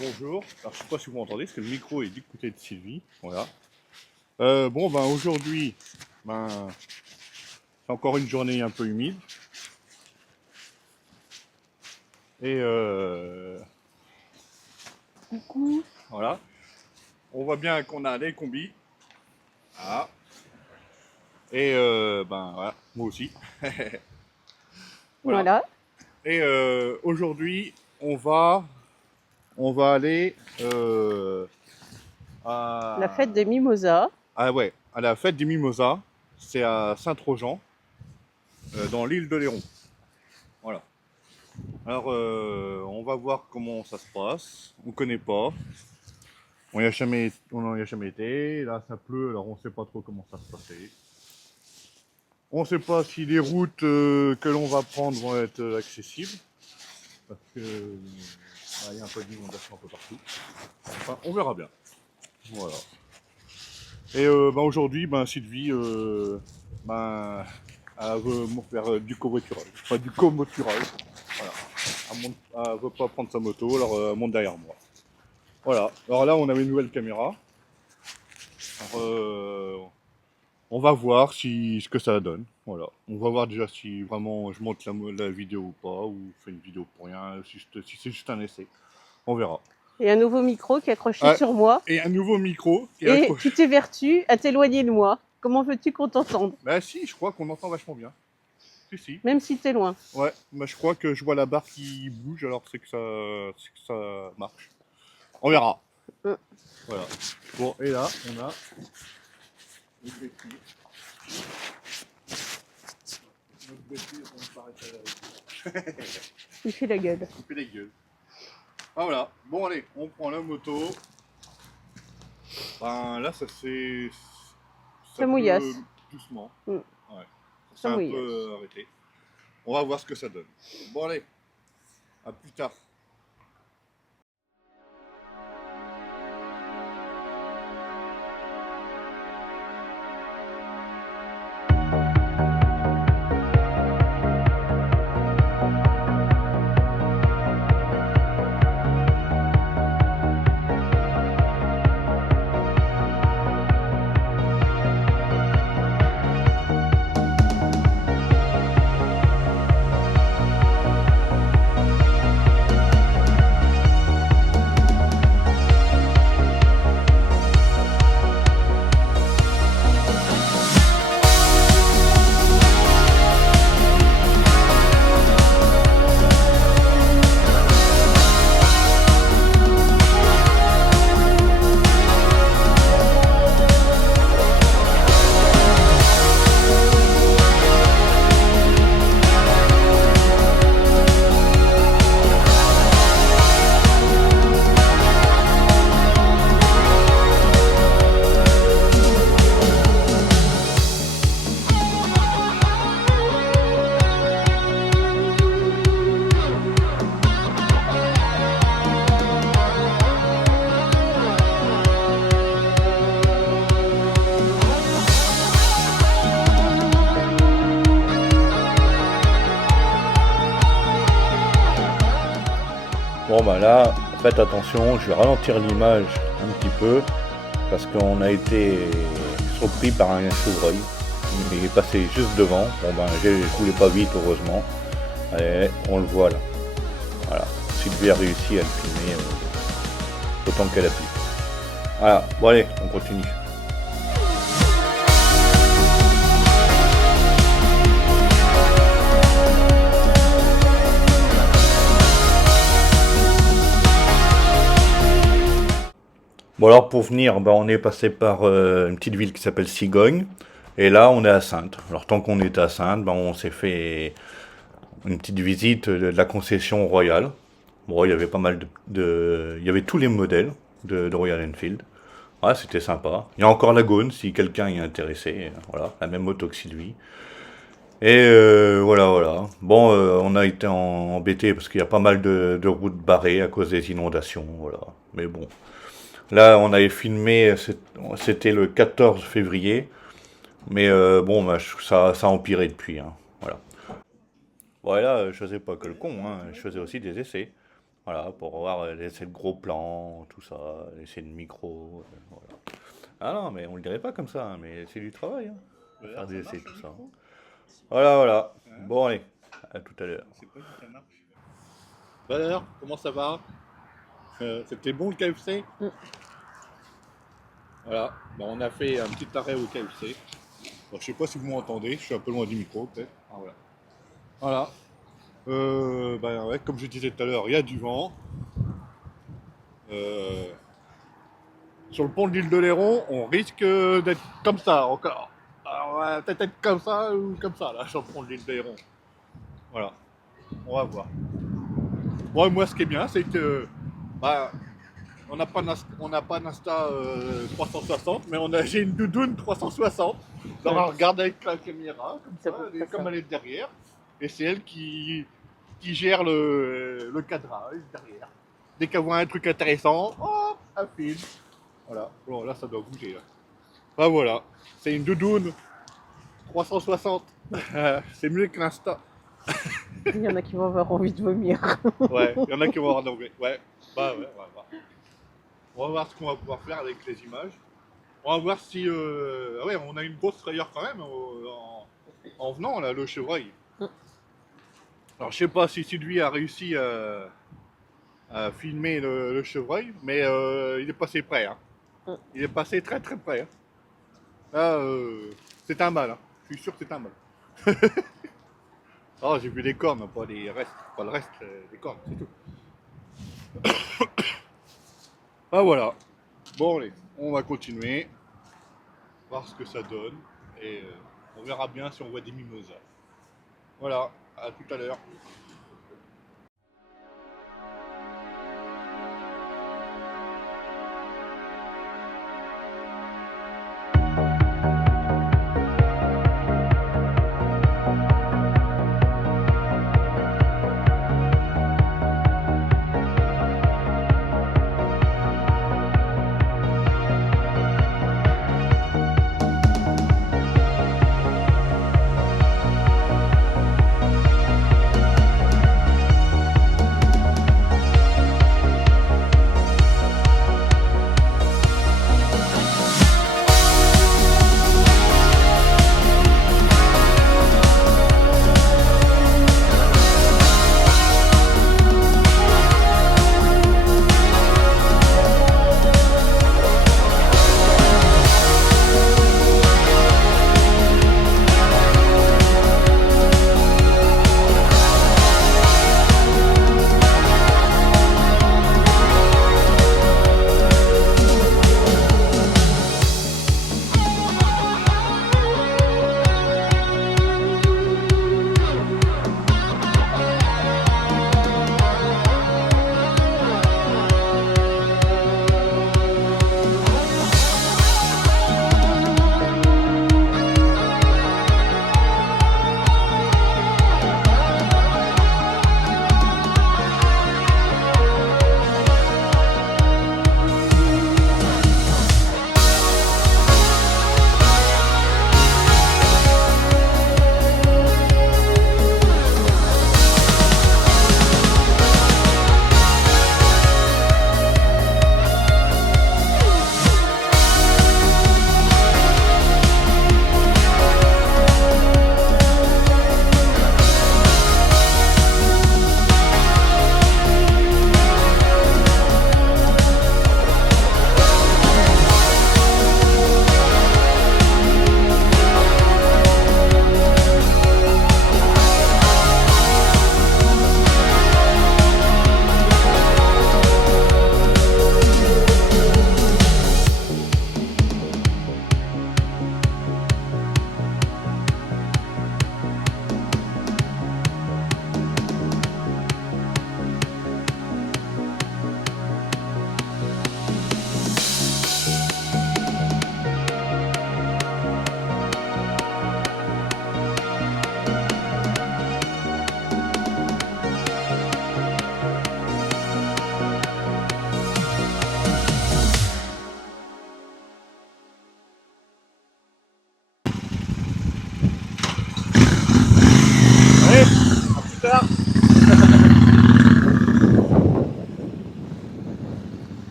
Bonjour. Alors, je sais pas si vous m'entendez, parce que le micro est du côté de Sylvie. Voilà. Aujourd'hui, c'est encore une journée un peu humide. Et coucou. Voilà. On voit bien qu'on a des combis. Voilà. Et voilà, moi aussi. Voilà. Voilà, Et aujourd'hui, on va aller la à, fête des mimosas. à la fête des Mimosas. C'est à Saint-Trojan, dans l'île de Léron. Voilà. Alors, on va voir comment ça se passe. On connaît pas. On n'en y a jamais été. Là, ça pleut, alors on sait pas trop comment ça va se passer. On sait pas si les routes que l'on va prendre vont être accessibles. Parce que y a un peu d'inondation un peu partout. Enfin, on verra bien. Voilà. Et aujourd'hui, Sylvie, elle veut me faire du covoiturage. Enfin, du covoiturage. Voilà. Elle veut pas prendre sa moto, alors elle monte derrière moi. Voilà. Alors là, on avait une nouvelle caméra. Alors, on va voir ce que ça donne. Voilà. On va voir déjà si vraiment je monte la vidéo ou pas, ou je fais une vidéo pour rien, si c'est juste un essai. On verra. Et un nouveau micro qui est accroché sur moi. Et un nouveau micro qui est Et accroché. tu t'évertues à t'éloigner de moi. Comment veux-tu qu'on t'entende? Bah si, je crois qu'on entend vachement bien. Si. Même si t'es loin. Ouais, je crois que je vois la barre qui bouge, alors c'est que ça marche. On verra. Voilà. Bon, et là, on a une bêtise. Notre bêtise, on paraît Il fait la gueule. Il fait la gueule. Ah voilà. Bon allez, on prend la moto. Là, Ça mouillasse. pleut doucement. Mm. Ouais. Ça Ça s'est un mouillasse. peu arrêté. On va voir ce que ça donne. Bon allez, à plus tard. Bon là, faites attention, je vais ralentir l'image un petit peu parce qu'on a été surpris par un chevreuil. Il est passé juste devant. Je roulais pas vite heureusement. Et on le voit là. Voilà. Sylvie a réussi à le filmer autant qu'elle a pu. Voilà, bon allez, on continue. Bon alors pour venir, on est passé par une petite ville qui s'appelle Cigogne. Et là on est à Saintes. Alors tant qu'on était à Saintes, on s'est fait une petite visite de la concession Royal. Bon, il y avait pas mal il y avait tous les modèles de Royal Enfield. Ouais, c'était sympa. Il y a encore la Gaune si quelqu'un y est intéressé. Voilà, la même moto que Sylvie. Et voilà. Bon, on a été embêté parce qu'il y a pas mal de routes barrées à cause des inondations. Voilà. Mais bon. Là, on avait filmé, c'était le 14 février. Mais ça a empiré depuis. Hein. Voilà. Bon, et là, je faisais pas que le con, hein. Je faisais aussi des essais. Voilà, pour voir l'essai de gros plans, tout ça, l'essai de micro, voilà. Ah non, mais on le dirait pas comme ça, hein, mais c'est du travail, hein, Bah, faire alors, des ça essais, marche tout le ça. micro? Voilà, voilà. Hein? Bon, allez, à tout à l'heure. On sait pas si ça marche. Bah alors, comment ça va? C'était bon le KFC? Mm. Voilà, bah, on a fait un petit arrêt au KFC. Bon, je sais pas si vous m'entendez, je suis un peu loin du micro peut-être. Ah, voilà. Voilà. Bah, ouais, comme je disais tout à l'heure, il y a du vent. Euh, sur le pont de l'île de Léron, on risque d'être comme ça encore. Alors, on va peut-être être comme ça ou comme ça là, sur le pont de l'île de Léron. Voilà, on va voir. Bon, moi, ce qui est bien, c'est que bah, on n'a pas d'Insta 360, mais j'ai une doudoune 360. Alors, on regarde avec la caméra, comme Ça ça, peut elle est- faire comme ça. elle est derrière. Et c'est elle qui gère le cadrage derrière. Dès qu'elle voit un truc intéressant, hop, elle filme. Voilà. Bon, là, ça doit bouger. Là. Bah voilà, c'est une doudoune 360. C'est mieux que l'Insta. Il y en a qui vont avoir envie de vomir. Ouais, il y en a qui vont avoir d'anglais. Ouais, bah ouais, on va voir. On va voir ce qu'on va pouvoir faire avec les images. On va voir si. Ah ouais, on a une grosse frayeur quand même en venant là, le chevreuil. Alors je sais pas si Sylvie a réussi à filmer le chevreuil, mais il est passé près. Hein. Il est passé très très près. Hein. Là, c'est un mâle. Hein. Je suis sûr que c'est un mâle. Oh, j'ai vu les cornes, pas les restes, pas le reste, des cornes, c'est tout. Ah voilà. Bon allez, on va continuer, voir ce que ça donne, et on verra bien si on voit des mimosas. Voilà, à tout à l'heure.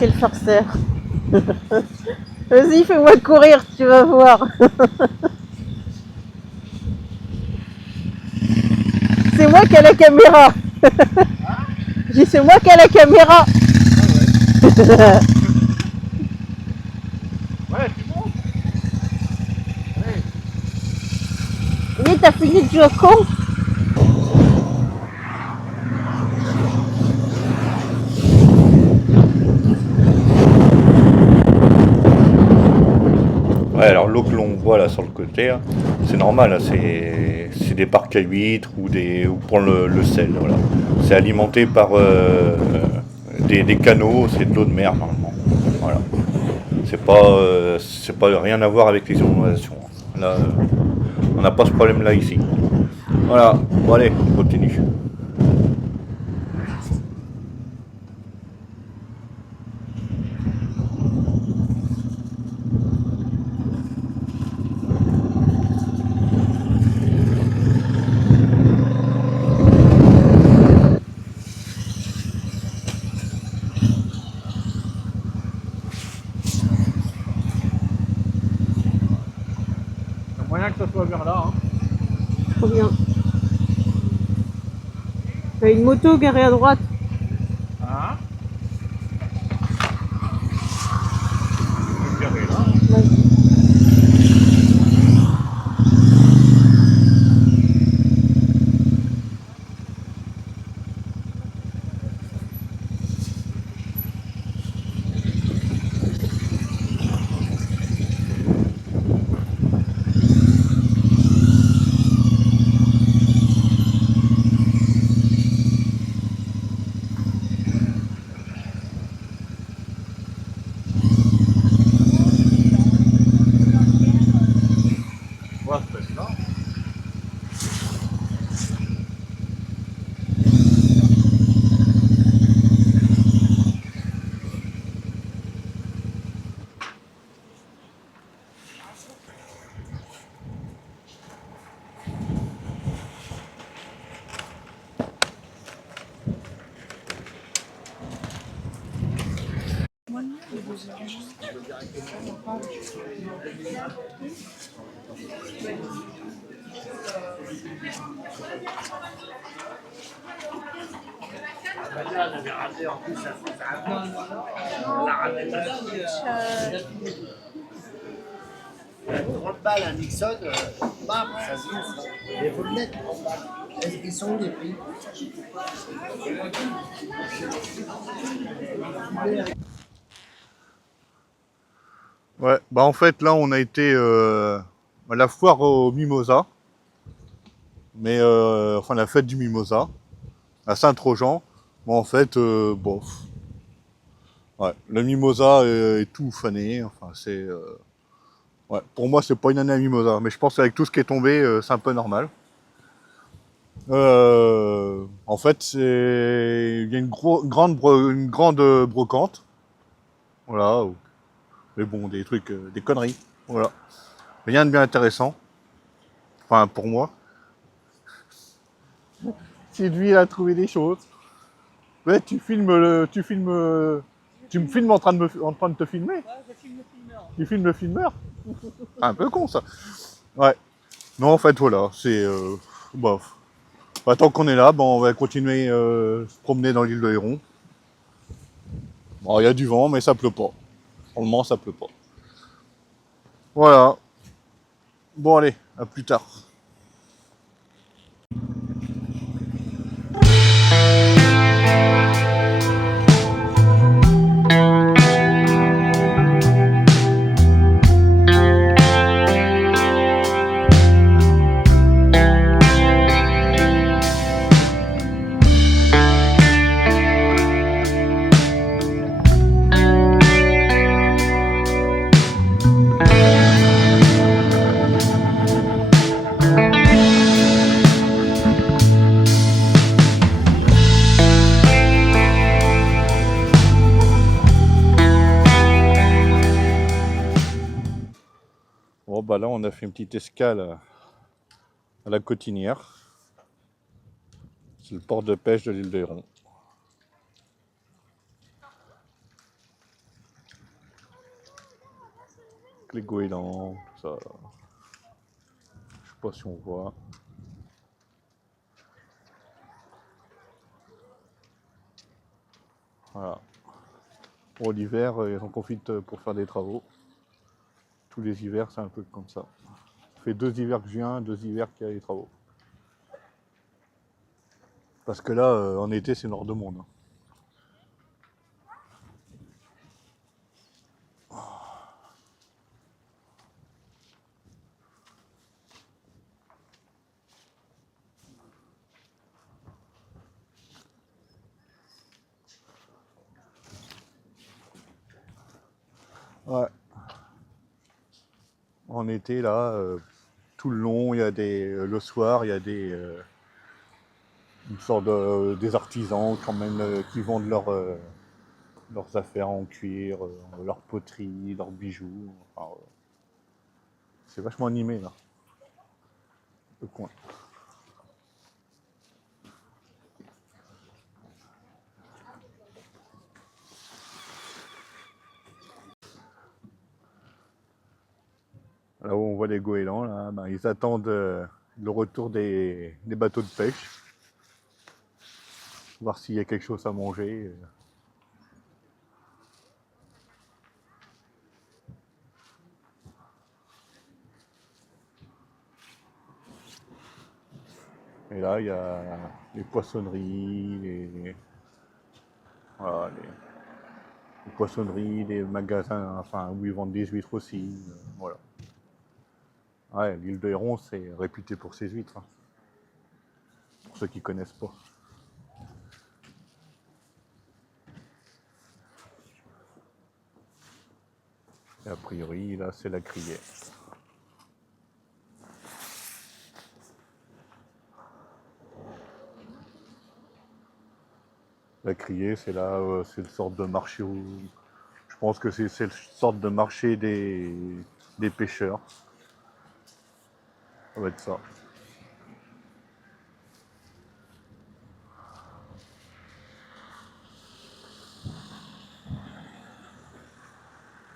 quel farceur. Vas-y, fais-moi courir, tu vas voir. C'est moi qui ai la caméra. J'ai dit, c'est moi qui ai la caméra. Ouais, tu montes. Allez. Oui, t'as fini de jouer au con? Ouais, alors l'eau que l'on voit là sur le côté, là, c'est normal, là, c'est des parcs à huîtres ou pour le sel. Voilà. C'est alimenté par des canaux, c'est de l'eau de mer normalement. Voilà. C'est pas rien à voir avec les inondations. Là, on n'a pas ce problème là ici. Voilà, bon allez, on continue. Il y a moyen que ça soit vers là. Hein. Trop bien. T'as une moto garée à droite. Hein? Je vais garer là. Ouais. Ouais, ça peut être là. Balles à Nixon, bam, ça se lance. Il faut le mettre, 30 balles. Est-ce qu'ils sont où les prix? Ouais, bah en fait là on a été à la foire au Mimosa, mais enfin la fête du Mimosa, à Saint-Trojan. Bon en fait, bon, ouais, le Mimosa est tout fané, enfin c'est... ouais, pour moi c'est pas une année à Mimosa, mais je pense qu'avec tout ce qui est tombé, c'est un peu normal. En fait, il y a une grande brocante, voilà, mais bon, des trucs, des conneries, voilà. Rien de bien intéressant, enfin pour moi. Sylvie a trouvé des choses. Ouais, tu me filmes en train de te filmer. Ouais, je filme le filmeur. Tu filmes le filmeur. Un peu con ça. Ouais. Non, en fait, voilà, c'est bof. Bah, tant qu'on est là, bon, on va continuer se promener dans l'île de Héron. Bon, il y a du vent, mais ça pleut pas. Pour le moment, ça pleut pas. Voilà. Bon, allez, à plus tard. Bon, bah là, on a fait une petite escale à la Cotinière. C'est le port de pêche de l'île de Héron. avec les goélands, tout ça. Je sais pas si on voit. Voilà. Pour l'hiver, on profite pour faire des travaux. Tous les hivers, c'est un peu comme ça. Ça fait 2 hivers que je viens, 2 hivers qu'il y a les travaux. Parce que là, en été, c'est noir de monde. Hein. Ouais. En été, là, tout le long, il y a le soir, il y a une sorte des artisans quand même qui vendent leurs affaires en cuir, leurs poteries, leurs bijoux. Enfin, c'est vachement animé là, le coin. Là où on voit les goélands, là, ben, ils attendent le retour des bateaux de pêche, voir s'il y a quelque chose à manger. Et là, il y a les poissonneries, voilà, les poissonneries, les magasins, enfin, où ils vendent des huîtres aussi. Voilà. Ouais, l'île de Héron, c'est réputé pour ses huîtres, hein, pour ceux qui connaissent pas. Et a priori, là, c'est la criée. La criée, c'est là, c'est une sorte de marché où... Je pense que c'est une sorte de marché des pêcheurs. Ça va être ça.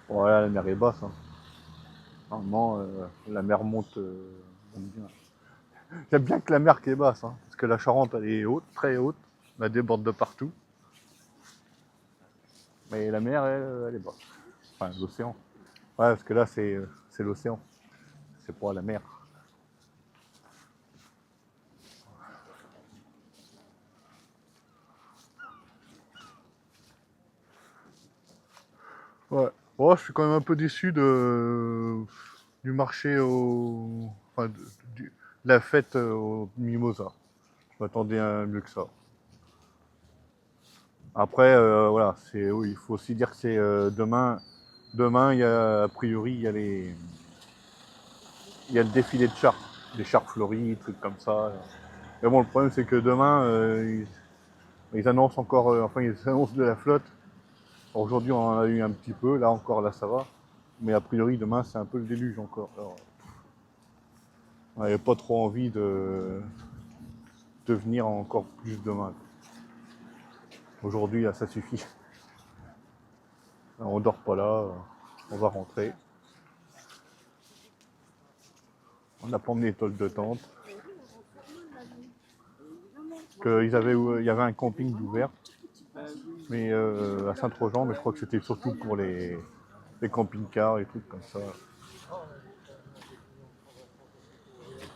Voilà, la mer est basse. Hein. Normalement, la mer monte bien. J'aime bien que la mer qui est basse, hein, parce que la Charente, elle est haute, très haute. Elle déborde de partout. Mais la mer, elle est basse. Enfin, l'océan. Ouais, parce que là, c'est l'océan. C'est pas la mer. Ouais. Bon, je suis quand même un peu déçu du marché enfin, de la fête au Mimosa. Je m'attendais à mieux que ça. Après, voilà, oui, il faut aussi dire que c'est demain. Demain, a priori, il y a le défilé de chars, des chars fleuris, des trucs comme ça. Mais bon, le problème, c'est que demain, ils annoncent encore, enfin, ils annoncent de la flotte. Aujourd'hui, on en a eu un petit peu, là encore, là, ça va. Mais a priori, demain, c'est un peu le déluge encore. Alors, on n'avait pas trop envie de venir encore plus demain. Aujourd'hui, là, ça suffit. On dort pas là, on va rentrer. On n'a pas emmené les tôles de tente. Il y avait un camping d'ouvert, mais à Saint-Trojan, mais je crois que c'était surtout pour les camping-cars et trucs comme ça.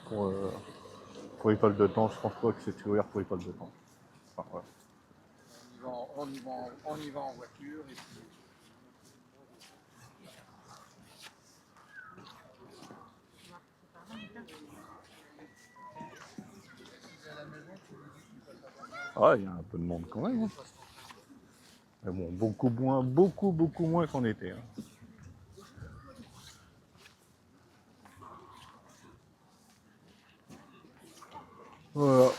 Pour, euh, pour les tôles de tente, je pense pas que c'était ouvert pour les tôles de tente. Enfin, voilà. On y va en voiture et puis... Ah, il y a un peu de monde quand même. Hein. Mais bon, beaucoup moins qu'en été. Hein. Voilà.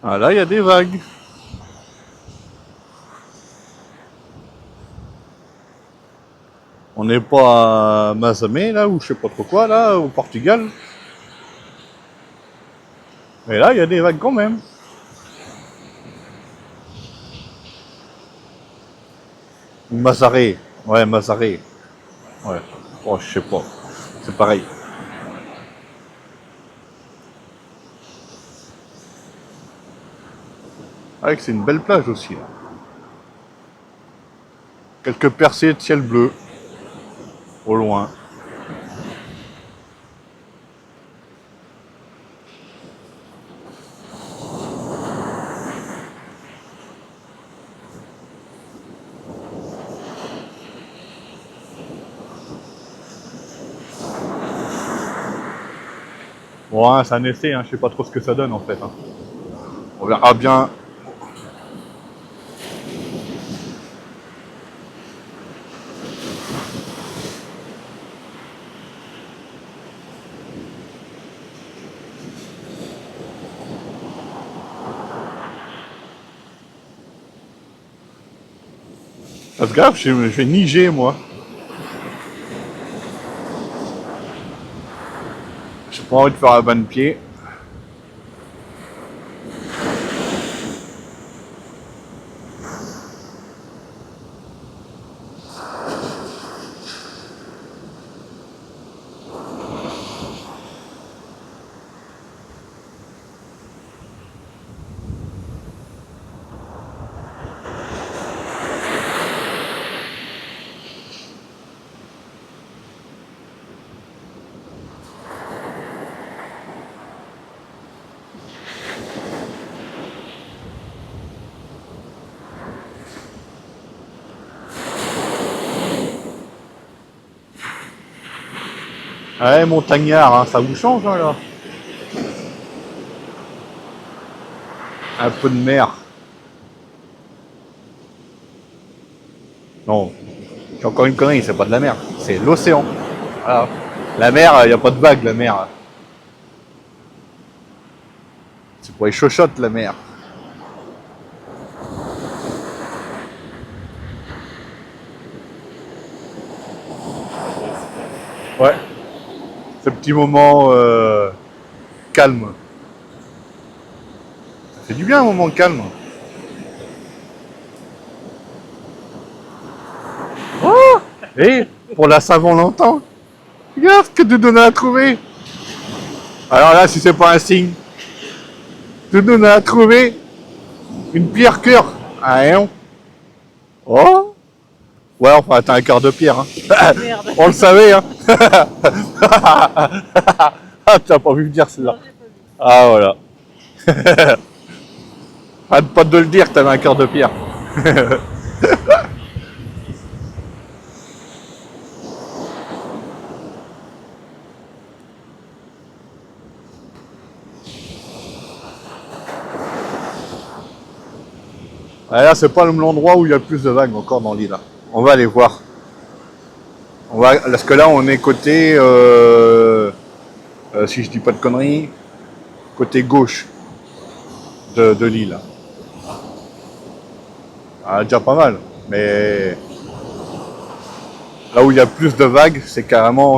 Ah là, il y a des vagues. On n'est pas à Mazamet, là, ou je sais pas trop quoi, là, au Portugal. Mais là, il y a des vagues quand même. Mazaré. Ouais, Mazaré. Ouais. Oh, je sais pas. C'est pareil. Ah, c'est une belle plage aussi, là. Quelques percées de ciel bleu. Au loin. Bon, hein, c'est un essai, hein. Je sais pas trop ce que ça donne, en fait. Hein. On verra bien. Parce que grave, je vais niger, moi. J'ai pas envie de faire un bain de pied. Ouais, montagnard, hein, ça vous change, hein, là. Un peu de mer. Non, c'est encore une connerie, c'est pas de la mer, c'est l'océan. Voilà. La mer, il n'y a pas de vague, la mer. C'est pour les chochottes, la mer. Ouais, ce petit moment calme. Ça fait du bien un moment calme. Oh, et pour la Saint-Valentin, regarde ce que Doudoune a trouvé. Alors là, si c'est pas un signe, Doudoune a trouvé une pierre cœur. Ah, hein. Oh, ouais, enfin, t'as un cœur de pierre. Hein. Merde. On le savait, hein. Ah, t'as pas vu me dire celle-là. Ah, voilà. Arrête pas de le dire, t'avais un cœur de pierre. Ah, là, c'est pas l'endroit où il y a le plus de vagues encore dans l'île. On va aller voir. Parce que là, on est côté, si je dis pas de conneries, côté gauche de l'île. Ah, déjà pas mal. Mais là où il y a plus de vagues, c'est carrément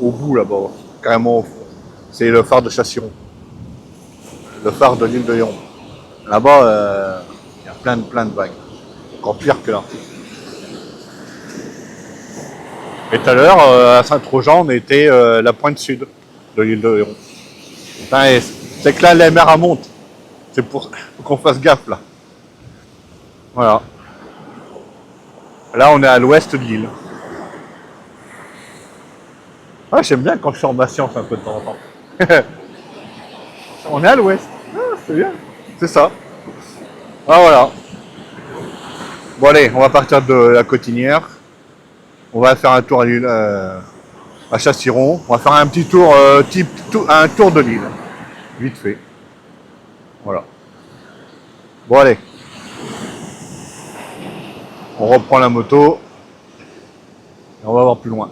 au bout là-bas. Carrément au fond. C'est le phare de Chasseron. Le phare de l'île de Léon. Là-bas, il y a plein de vagues. Encore pire que là. Et tout à l'heure, à Saint-Trojan, on était la pointe sud de l'île de Léon. C'est que là, la mer elle monte. C'est pour qu'on fasse gaffe là. Voilà. Là, on est à l'ouest de l'île. Ah, j'aime bien quand je sors ma science un peu de temps en temps. On est à l'ouest. Ah, c'est bien. C'est ça. Ah, voilà. Bon, allez, on va partir de la Cotinière. On va faire un tour à l'île, à Chasseron. On va faire un petit tour, un tour de l'île. Vite fait. Voilà. Bon, allez. On reprend la moto. Et on va voir plus loin.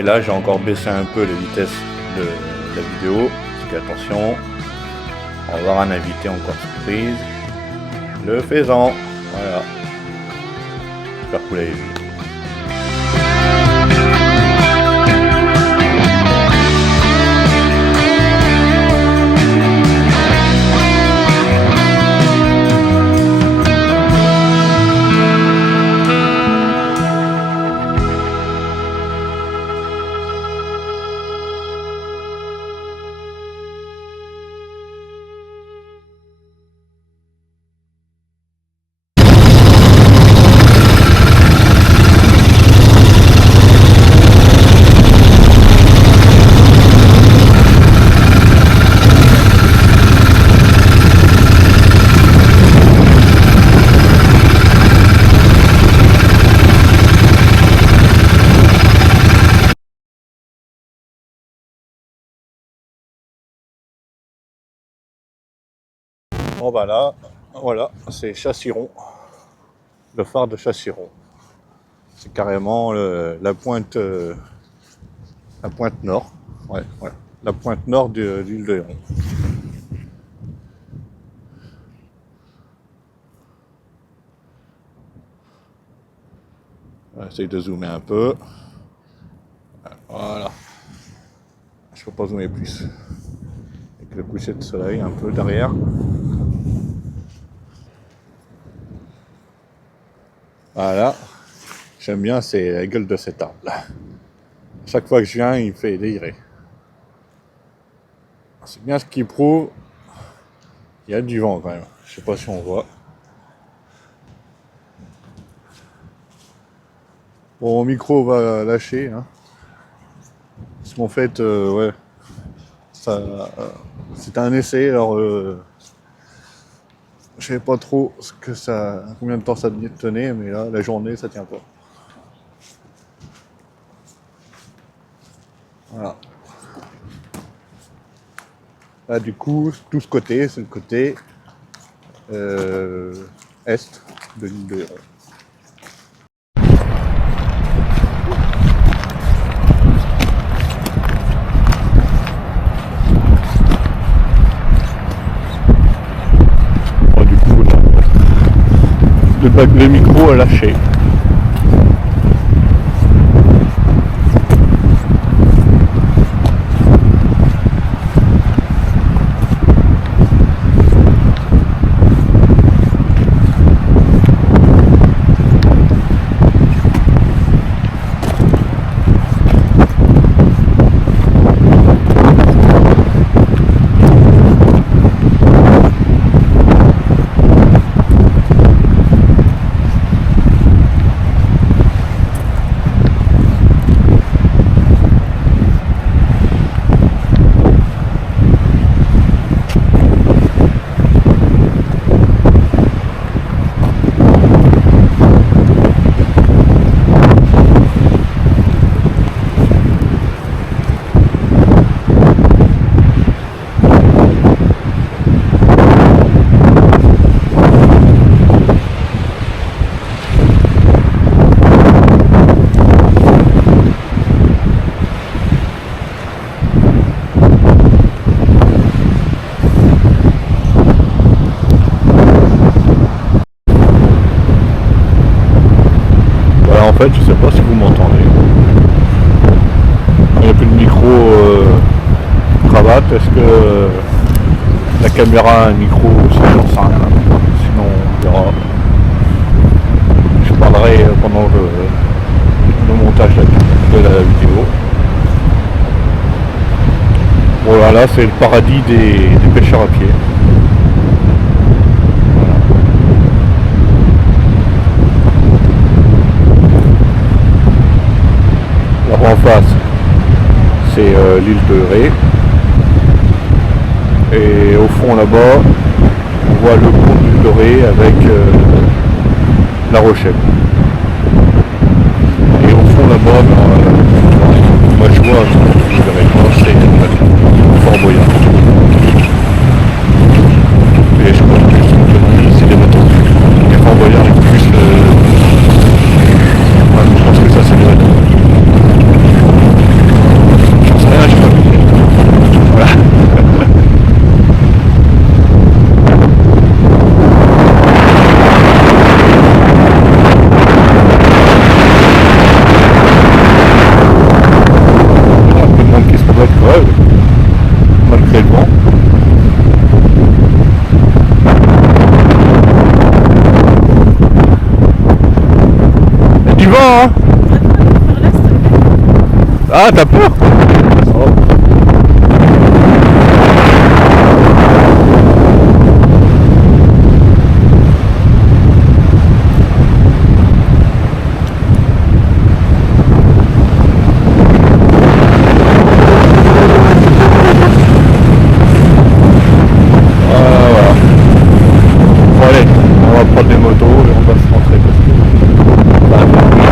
Et là j'ai encore baissé un peu la vitesse de la vidéo, parce qu'attention, on va avoir un invité encore surprise, le faisan, voilà. J'espère que vous l'avez vu. Bon bah là, voilà, c'est Chassiron, le phare de Chassiron. C'est carrément la pointe nord, ouais, la pointe nord de l'île de Héron. On va essayer de zoomer un peu. Voilà. Je ne peux pas zoomer plus. Avec le coucher de soleil un peu derrière. Voilà. J'aime bien, c'est la gueule de cet arbre là. Chaque fois que je viens, il me fait délirer. C'est bien ce qui prouve. Il y a du vent quand même. Je sais pas si on voit. Bon, mon micro va lâcher. Hein. Parce qu'en fait, ouais, ça, c'est un essai. Alors, je sais pas trop combien de temps ça tenait, mais là, la journée, ça tient pas. Voilà. Là, du coup, tout ce côté, c'est le côté est de l'île de Héron. Bon, du coup, là, le micro a lâché. En fait, je sais pas si vous m'entendez. Il n'y a plus de micro cravate. Est-ce que la caméra a un micro aussi? J'en sais rien. Sinon, on verra. Je parlerai pendant le montage de la vidéo. Bon, voilà, c'est le paradis des pêcheurs à pied. En face, c'est l'île de Ré. Et au fond là-bas, on voit le pont de l'île de Ré avec La Rochelle. Et au fond là-bas, moi je vois l'île de Ré, c'est Fort Boyard. Et je crois que c'est des bateaux. Et Fort Boyard est plus je pense que ça c'est des bateaux. vent, hein. Ah, t'as peur? Oh. Voilà. Bon, allez, on va prendre des motos et on va se rentrer parce que ça va faire nuit.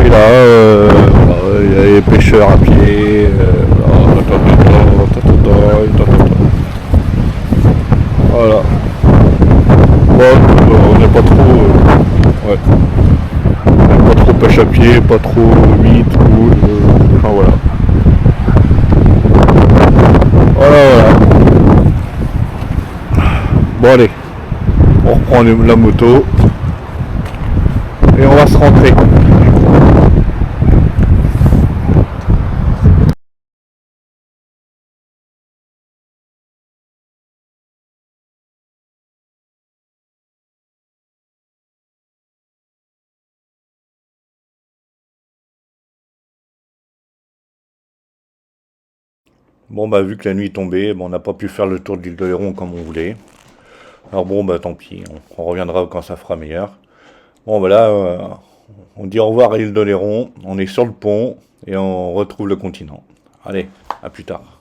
Et là, voilà, il y a les pêcheurs à pied. Voilà. Bon, on n'est pas trop. Ouais. Pas trop pêche à pied, pas trop vite, cool. Enfin voilà. Voilà. Bon allez, on reprend la moto et on va se rentrer. Bon bah vu que la nuit est tombée, on n'a pas pu faire le tour de l'île d'Oléron comme on voulait. Alors bon bah tant pis, on reviendra quand ça fera meilleur. Bon bah là, on dit au revoir à l'île d'Oléron, on est sur le pont et on retrouve le continent. Allez, à plus tard.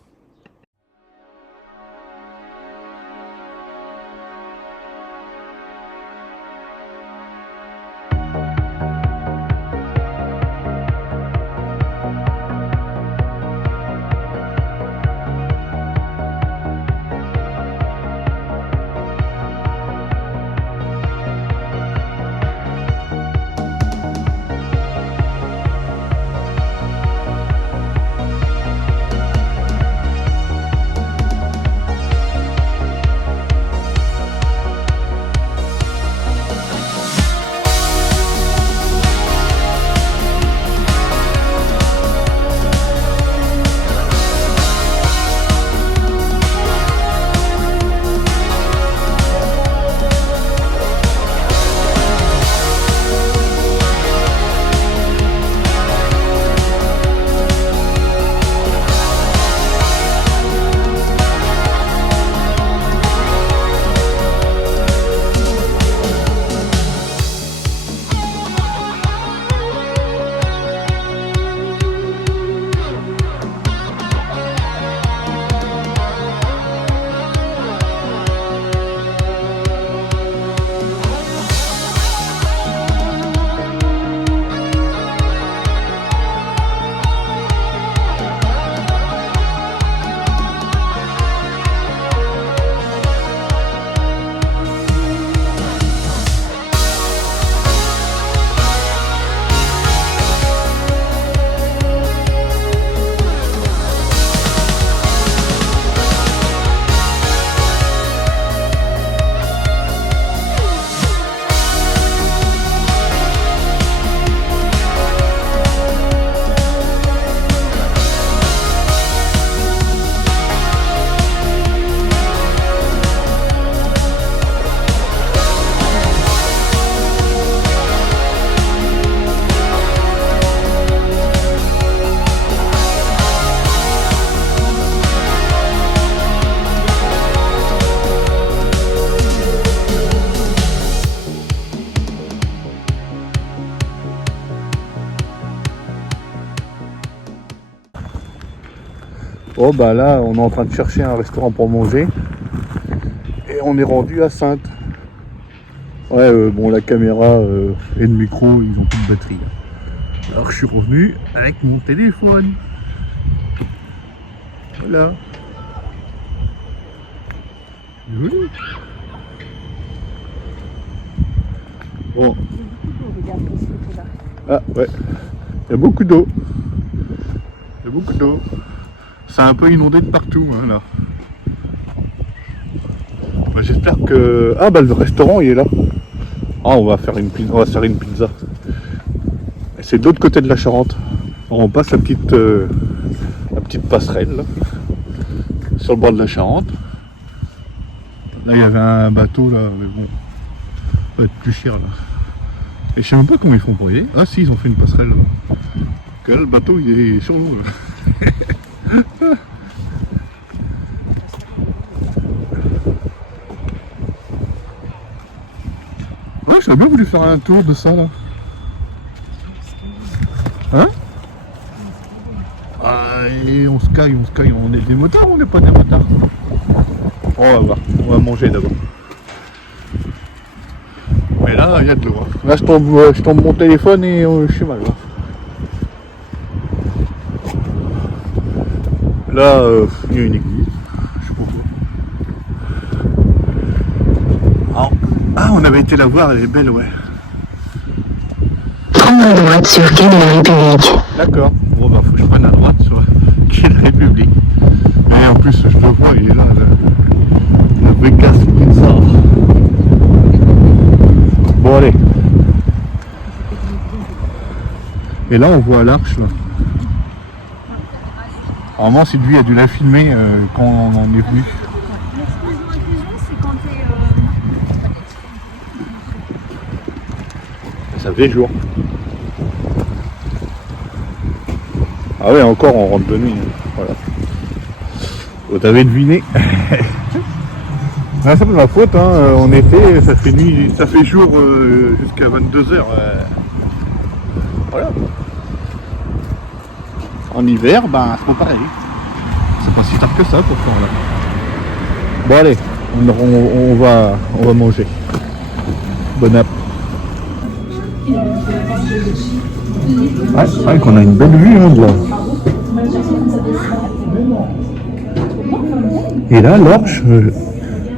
Oh bah là on est en train de chercher un restaurant pour manger et on est rendu à Saintes. Ouais bon la caméra et le micro ils ont plus de batterie. Alors je suis revenu avec mon téléphone. Voilà. Joli. Bon. Regarde ce côté-là. Ah ouais, il y a beaucoup d'eau. Il y a beaucoup d'eau. C'est un peu inondé de partout hein, là. Bah, j'espère que... Ah bah le restaurant il est là. Ah on va faire une pizza. On va se faire une pizza. Et c'est de l'autre côté de la Charente. On passe la petite passerelle là, sur le bord de la Charente. Là il y avait un bateau là, mais bon, ça va être plus cher là. Et je sais même pas comment ils font pour y aller. Ah si, ils ont fait une passerelle là. Que là, le bateau il est sur l'eau là. Ouais, j'aurais bien voulu faire un tour de ça là. Hein? Ah, et on se caille, on est des motards ou on n'est pas des motards? On va voir, on va manger d'abord. Mais là, il y a de l'eau. Là, je tombe mon téléphone et je suis mal. Là, il y a une église. Je sais pas pourquoi. Ah, on avait été la voir, elle est belle, ouais. Prends à droite sur quai de la République. D'accord. Bon, bah, faut que je prenne à droite sur quai de la République. Et en plus, je le vois, il est là, le Vegas Pizza. Bon, allez. Et là, on voit l'arche, là. Normalement, c'est lui a dû la filmer quand on en est venu. Ça fait jour. Ah ouais, encore on rentre de nuit. Voilà. Vous avez deviné. C'est pas de ma faute, hein. En été, ça fait nuit, ça fait jour jusqu'à 22h. Voilà. En hiver, ben c'est pas pareil. C'est pas si tard que ça pourtant là. Bon allez, on va manger. Bon app. Ouais, c'est vrai qu'on a une belle vue hein, de là. Et là, l'Orche,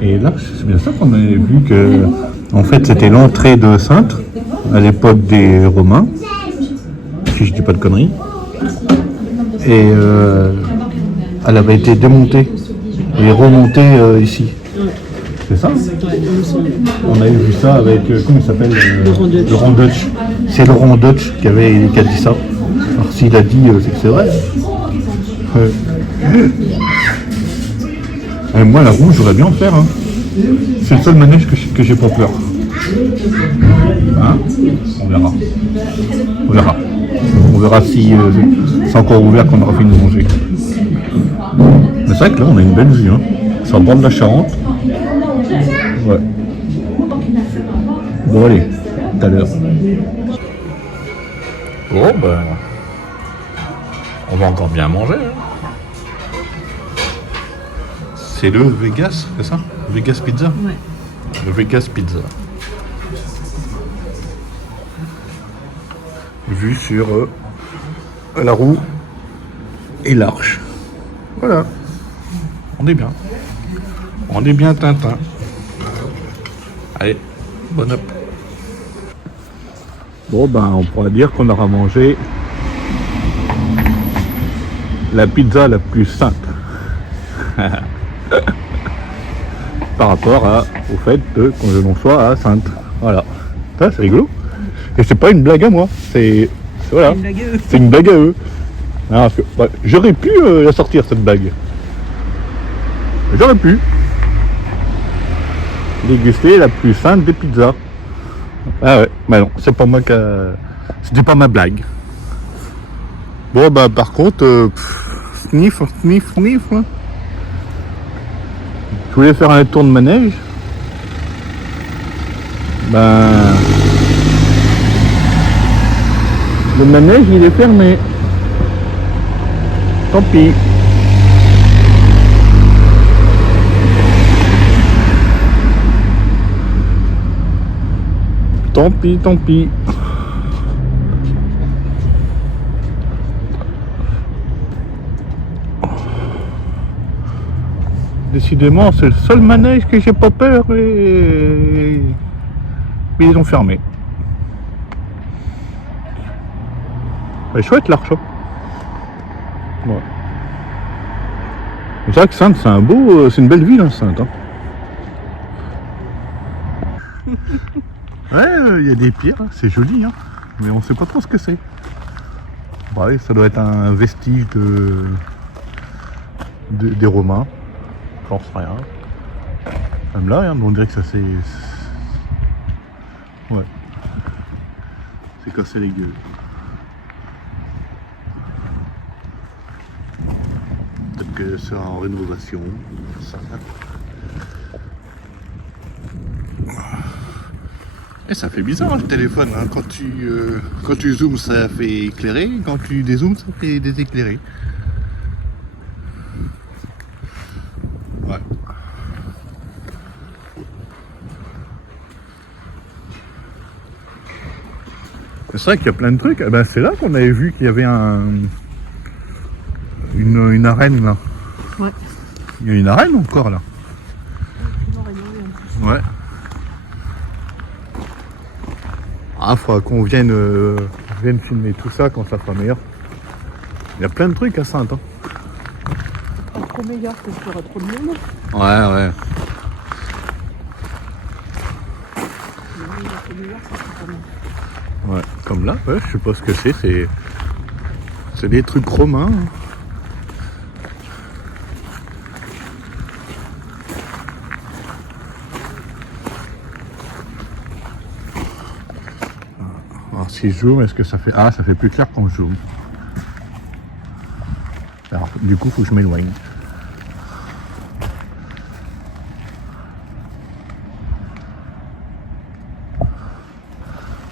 c'est bien ça qu'on avait vu que, en fait, c'était l'entrée de Saintes à l'époque des Romains, si je dis pas de conneries. Et elle avait été démontée et remontée ici. C'est ça? On avait vu ça avec, comment il s'appelle? Laurent Deutsch. C'est Laurent Deutsch qui a dit ça. Alors s'il a dit, c'est que c'est vrai. Moi la roue, j'aurais bien en faire. Hein. C'est le seul manège que j'ai pas peur. Hein? On verra. On verra si c'est encore ouvert qu'on aura fini de manger. Mais c'est vrai que là on a une belle vue. Hein. Sur le bord de la Charente. Ouais. Bon allez, tout à l'heure. Bon ben, on va encore bien manger. Hein. C'est le Vegas, c'est ça? Vegas Pizza? Ouais. Le Vegas Pizza. Vue sur la roue et l'arche. Voilà. On est bien. On est bien Tintin. Allez, bonne up. Bon ben on pourra dire qu'on aura mangé la pizza la plus simple. Par rapport au fait que l'on soit à Saintes. Voilà. Ça c'est rigolo. Et c'est pas une blague à moi. C'est voilà. C'est une blague à eux. Non, parce que, ouais, j'aurais pu la sortir cette blague. J'aurais pu déguster la plus simple des pizzas. Ah ouais, bah non, c'est pas moi qui c'était pas ma blague. Bon bah par contre, sniff. Hein. Je voulais faire un tour de manège. Ben le manège il est fermé. Tant pis. Tant pis. Décidément, c'est le seul manège que j'ai pas peur et ils ont fermé. Elle est chouette l'Arche. Ouais. C'est vrai que Saintes, c'est une belle ville, hein, Saintes. Hein. Ouais, il y a des pierres, c'est joli, hein, mais on sait pas trop ce que c'est. Ouais, ça doit être un vestige des Romains. J'en sais rien. Même là, hein, on dirait que ça c'est. Ouais. C'est cassé les gueules. Peut-être que c'est en rénovation. Ça. Et ça fait bizarre hein, le téléphone, hein. Quand tu zoomes ça fait éclairer, quand tu dézoomes ça fait déséclairer. Ouais. C'est vrai qu'il y a plein de trucs. Eh ben, c'est là qu'on avait vu qu'il y avait une arène là. Ouais. Il y a une arène encore là. Ouais. Ah, faudra qu'on vienne filmer tout ça quand ça sera meilleur. Il y a plein de trucs à Saintes. Hein. Pas trop meilleur parce qu'il y aura trop de monde. Ouais, ouais. Ouais, comme là, ouais, je sais pas ce que c'est des trucs romains. Hein. Alors si je zoome, est-ce que ça fait... Ah, ça fait plus clair quand je zoome. Alors du coup, faut que je m'éloigne.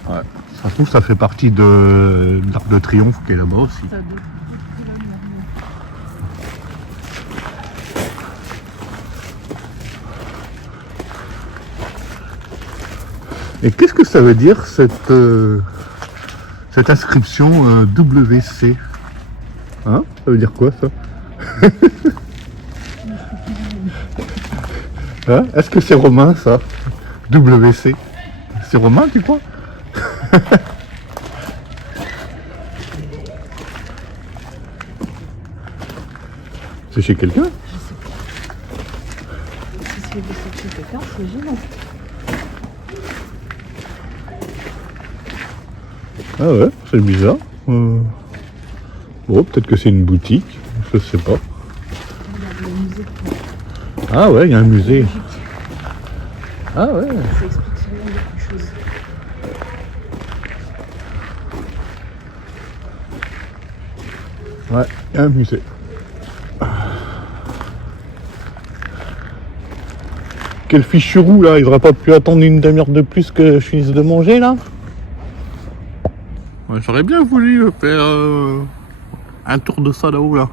Ouais. Ça se trouve, ça fait partie de l'Arc de Triomphe qui est là-bas aussi. Et qu'est-ce que ça veut dire cette inscription WC? Hein? Ça veut dire quoi ça? Hein? Est-ce que c'est romain ça? WC? C'est romain tu crois? C'est chez quelqu'un? Si c'est chez quelqu'un, c'est gênant. Ah ouais, c'est bizarre. Bon, peut-être que c'est une boutique, je sais pas. Ah ouais, il y a un musée. Ah ouais. Ça explique sûrement beaucoup de choses. Ouais, il y a un musée. Quel fichu roux là, il aurait pas pu attendre une demi-heure de plus que je finisse de manger là? Ouais, j'aurais bien voulu faire un tour de ça là-haut là.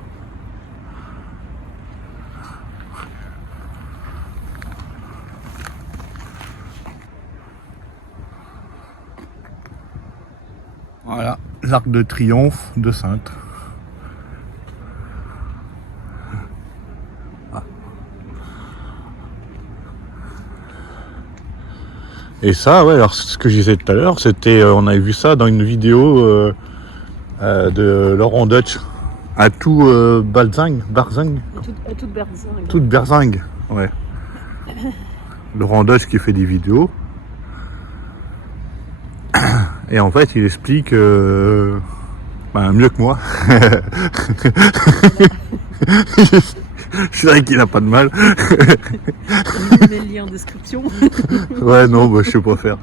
Voilà, l'Arc de Triomphe de Saintes. Et ça, ouais, alors ce que je disais tout à l'heure, c'était, on avait vu ça dans une vidéo de Laurent Deutsch à tout Barzing. Toute Berzing, ouais. Laurent Deutsch qui fait des vidéos. Et en fait, il explique mieux que moi. C'est vrai qu'il a pas de mal. Je mets le lien en description. Ouais, non, bah, je sais pas faire.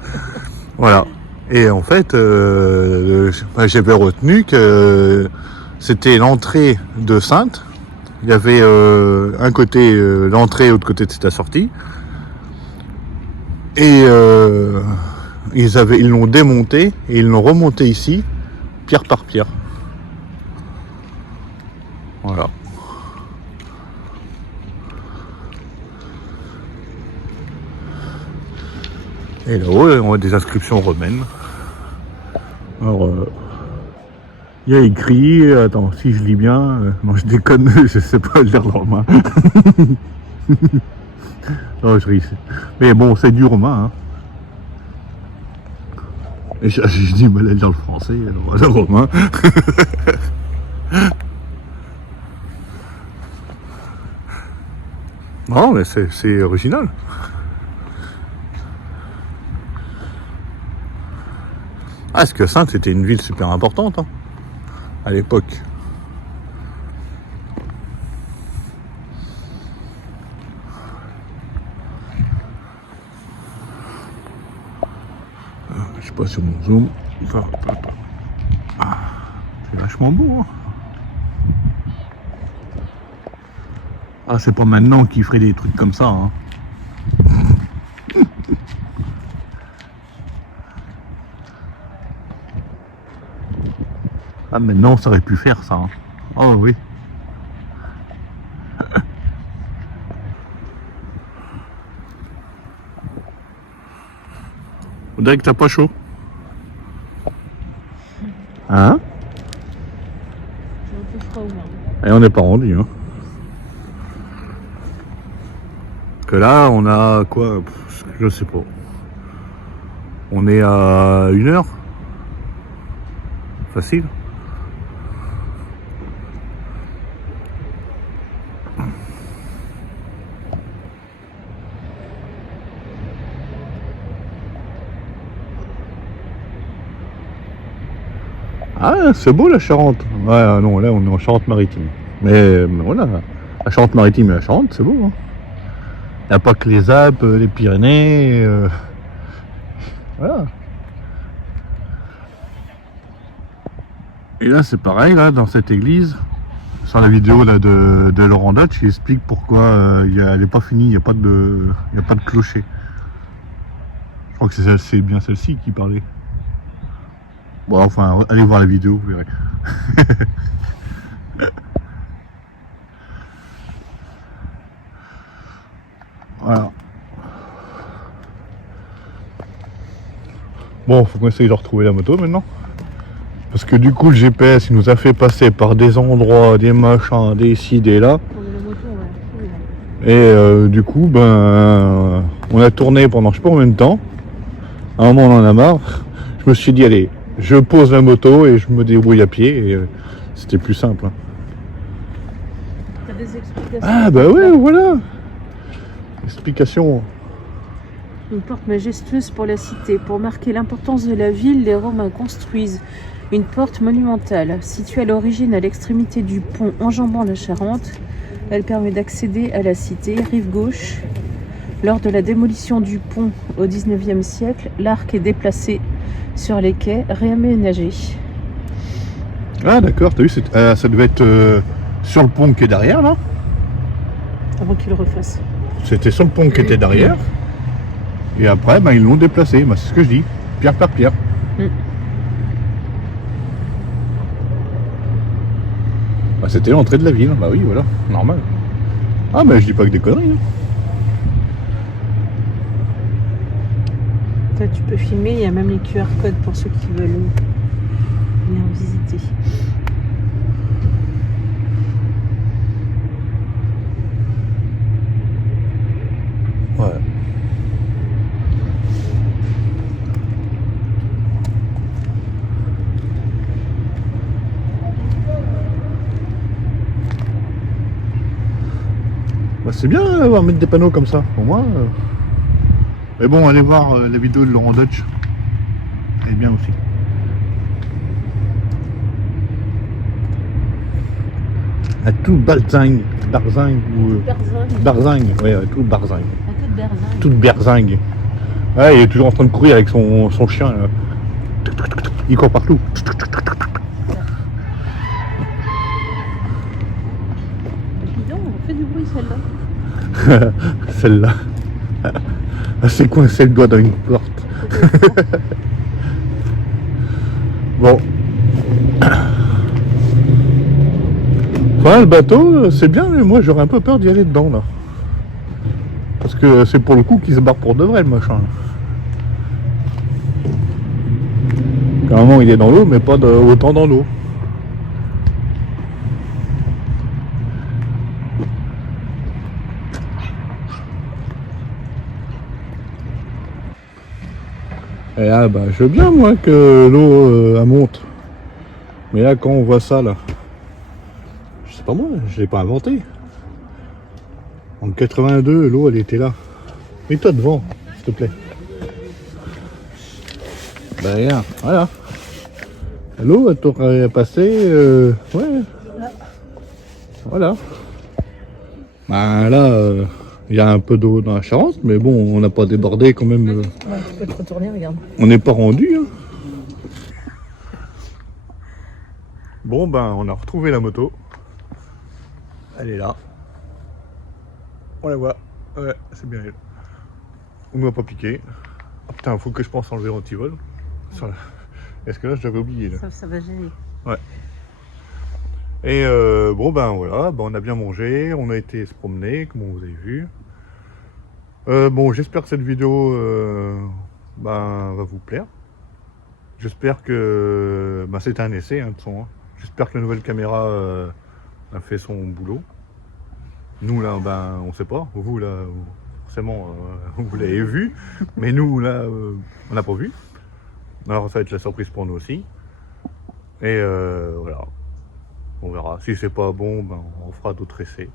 Voilà. Et en fait, j'avais retenu que c'était l'entrée de Saintes. Il y avait un côté l'entrée, l'autre côté c'était la sortie. Et ils l'ont démonté et ils l'ont remonté ici, pierre par pierre. Voilà. Et là-haut, on a des inscriptions romaines. Alors, il y a écrit, attends, si je lis bien, non je déconne, je sais pas le lire romain. Non, je ris. Mais bon, c'est du romain. Hein. Et j'ai du mal à lire le français, alors le romain. Non, mais c'est original. Ah, parce que Saintes, c'était une ville super importante, hein, à l'époque. Je sais pas sur mon zoom. Enfin, ah, c'est vachement beau, hein. Ah, c'est pas maintenant qu'il ferait des trucs comme ça, hein. Ah, maintenant, on aurait pu faire ça, hein. Oh oui. On dirait que t'as pas chaud. Hein? J'ai un peu froid au moins. Et on n'est pas rendu, hein. Que là, on a quoi? Je sais pas. On est à 1 heure. Facile. Ah, c'est beau la Charente. Ouais, non, là on est en Charente-Maritime. Mais voilà, la Charente-Maritime et la Charente, c'est beau, hein. Il n'y a pas que les Alpes, les Pyrénées. Voilà. Et là, c'est pareil, là, dans cette église. Sur la vidéo là, de Laurent Dutch, il explique pourquoi elle n'est pas finie, il n'y a pas de clocher. Je crois que c'est bien celle-ci qui parlait. Bon, enfin, allez voir la vidéo, vous verrez. Voilà. Bon, faut qu'on essaye de retrouver la moto maintenant. Parce que du coup, le GPS, il nous a fait passer par des endroits, des machins, des ci, des là. Et du coup, ben, on a tourné pendant je sais pas combien de temps. À un moment, on en a marre. Je me suis dit, allez, je pose la moto et je me débrouille à pied. Et c'était plus simple, hein. T'as des explications? Ah, bah ouais, voilà. Explication. Une porte majestueuse pour la cité. Pour marquer l'importance de la ville, les Romains construisent une porte monumentale. Située à l'origine à l'extrémité du pont enjambant la Charente, elle permet d'accéder à la cité, rive gauche. Lors de la démolition du pont au XIXe siècle, l'arc est déplacé sur les quais, réaménagé. Ah d'accord, t'as vu, ça devait être sur le pont qui est derrière, là. Avant qu'il le refasse. C'était sur le pont qui était derrière. Et après, ben, ils l'ont déplacé. Ben, c'est ce que je dis. Pierre par pierre. Mm. Ben, c'était l'entrée de la ville. Bah oui, voilà. Normal. Ah, mais je dis pas que des conneries, hein. Toi, tu peux filmer, il y a même les QR codes pour ceux qui veulent venir visiter. Ouais. Bah, c'est bien d'avoir mettre des panneaux comme ça, pour moi. Mais bon, allez voir la vidéo de Laurent Dutch. C'est bien aussi. À tout Barzingue ou Barzingue, ouais, tout Barzingue. Toute berzingue. Ouais, il est toujours en train de courir avec son chien, là. Il court partout. Dis donc, on fait du bruit celle-là. Celle-là. Elle s'est coincée le doigt dans une porte. Bon. Enfin, le bateau, c'est bien, mais moi j'aurais un peu peur d'y aller dedans, là. Parce que c'est pour le coup qu'il se barre pour de vrai, le machin. Carrément, il est dans l'eau, mais pas autant dans l'eau. Et là, bah, je veux bien, moi, que l'eau elle monte. Mais là, quand on voit ça, là, je sais pas moi, je l'ai pas inventé. En 82, l'eau, elle était là. Mets-toi devant, s'il te plaît. Ben, regarde, voilà. L'eau, elle t'aurait passé, ouais. Voilà. Ben là, il y a un peu d'eau dans la Charente, mais bon, on n'a pas débordé quand même. Ouais, tu peux te retourner, regarde. On n'est pas rendu. Hein. Bon, ben, on a retrouvé la moto. Elle est là. On la voit. Ouais, c'est bien elle. On ne m'a pas piqué. Ah, putain, faut que je pense enlever l'antivol. Est-ce que là, j'avais oublié là. Ça va gêner. Ouais. Et bon, ben voilà, ben, on a bien mangé, on a été se promener, comme vous avez vu. Bon, j'espère que cette vidéo ben, va vous plaire. J'espère que ben, c'était un essai hein, de son. Hein. J'espère que la nouvelle caméra a fait son boulot. Nous là, ben, on sait pas. Vous là, forcément, vous l'avez vu, mais nous là, on n'a pas vu. Alors ça va être la surprise pour nous aussi. Et voilà. On verra. Si c'est pas bon, ben, on fera d'autres essais.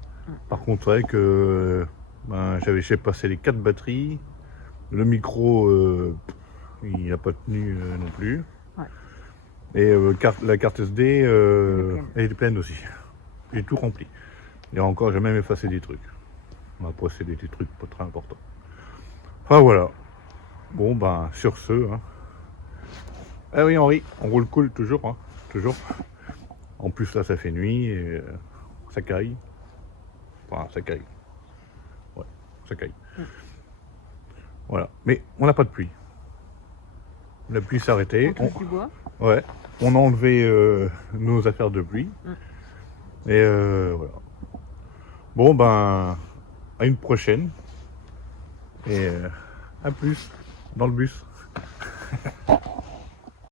Par contre, c'est vrai que ben, j'avais passé les 4 batteries. Le micro, il n'a pas tenu non plus. Ouais. Et la carte SD, elle est pleine aussi. J'ai tout rempli. Et encore, j'ai même effacé des trucs. On va procéder des trucs pas très importants. Enfin voilà. Bon, ben, sur ce. Hein. Ah oui, Henri, on roule cool toujours. Hein, toujours. En plus, là, ça fait nuit et ça caille. Enfin, ça caille. Ouais, ça caille. Voilà. Mais on n'a pas de pluie. La pluie s'est arrêtée. Du bois. Ouais. On a enlevé nos affaires de pluie. Et voilà. Bon, ben, à une prochaine. Et à plus dans le bus.